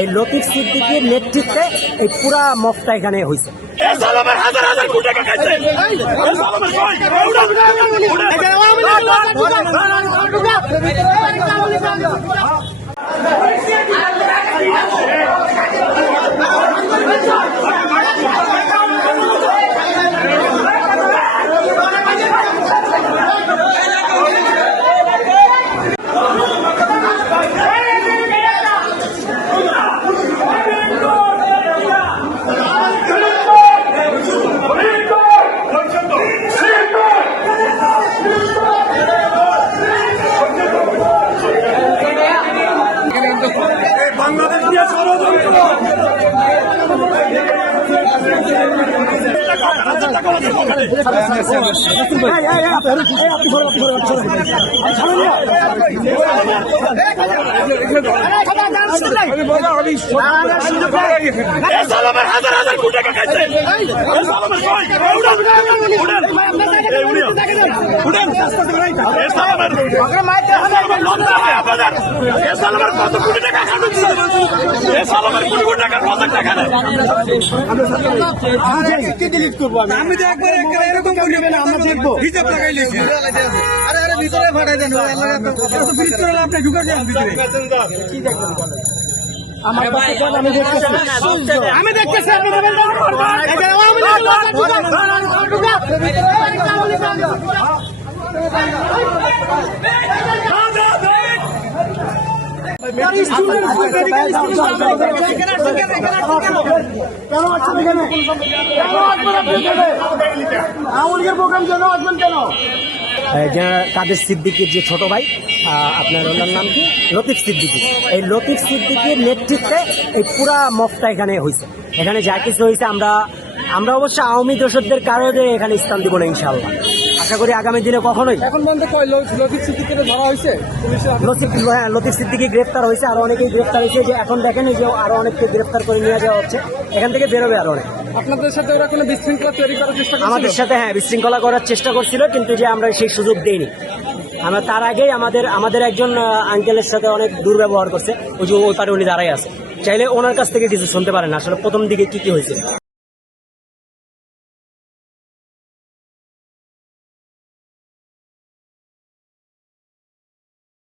এই লতিফ সিদ্দিকীর নেতৃত্বে এই পুরা মফটা এখানে হয়েছে। বাংলাদেশ নিয়ে ষড়যন্ত্র হাজার হাজার কোটি টাকা খাইছে। কত কোটি টাকা কোটি টাকার প্রজেক্ট এখানে আমি তো একবার এরকম করবেন আমরা দেখবো হিসাব লাগাই লিখি আরে আরে ভিতরে ফাটাই দেন ভিতরে আপনি ঢুকে যান ভিতরে কি দেখবেন আমি দেখতেছি আপনি কাদের সিদ্দিকীর যে ছোট ভাই, আপনার ওনার নাম কি, লতিফ সিদ্দিকী। এই লতিফ সিদ্দিকীর নেতৃত্বে এই পুরা মফটা এখানে হয়েছে। এখানে যা কিছু হয়েছে আমরা অবশ্য আওয়ামী দোষরদের কারণে এখানে স্থান দিব না ইনশাআল্লাহ। আশা করি আগামী দিনে কখনোই। এখন লতিফ সিদ্দিকীকে ধরা হয়েছে, লতিফ সিদ্দিকী গ্রেফতার হয়েছে, আরো অনেকেই গ্রেফতার হয়েছে। যে এখন দেখেন যে আরো অনেককে গ্রেফতার করে নিয়ে যাওয়া হচ্ছে, এখান থেকে বেরোবে আরো অনেক। আপনাদের সাথে ওরা কোনো বিশৃঙ্খলা তৈরি করার চেষ্টা করছিল? আমাদের সাথে বিশৃঙ্খলা করার চেষ্টা করছিল, কিন্তু যে আমরা সেই সুযোগ দেইনি। আমরা তার আগেই আমাদের একজন আঙ্কেলের সাথে অনেক দুর্ব্যবহার করছে। ওই যে ওই পারে উনি দাঁড়াই আছে, চাইলে ওনার কাছ থেকে কিছু শুনতে পারেন আসলে প্রথম দিকে কি হয়েছে।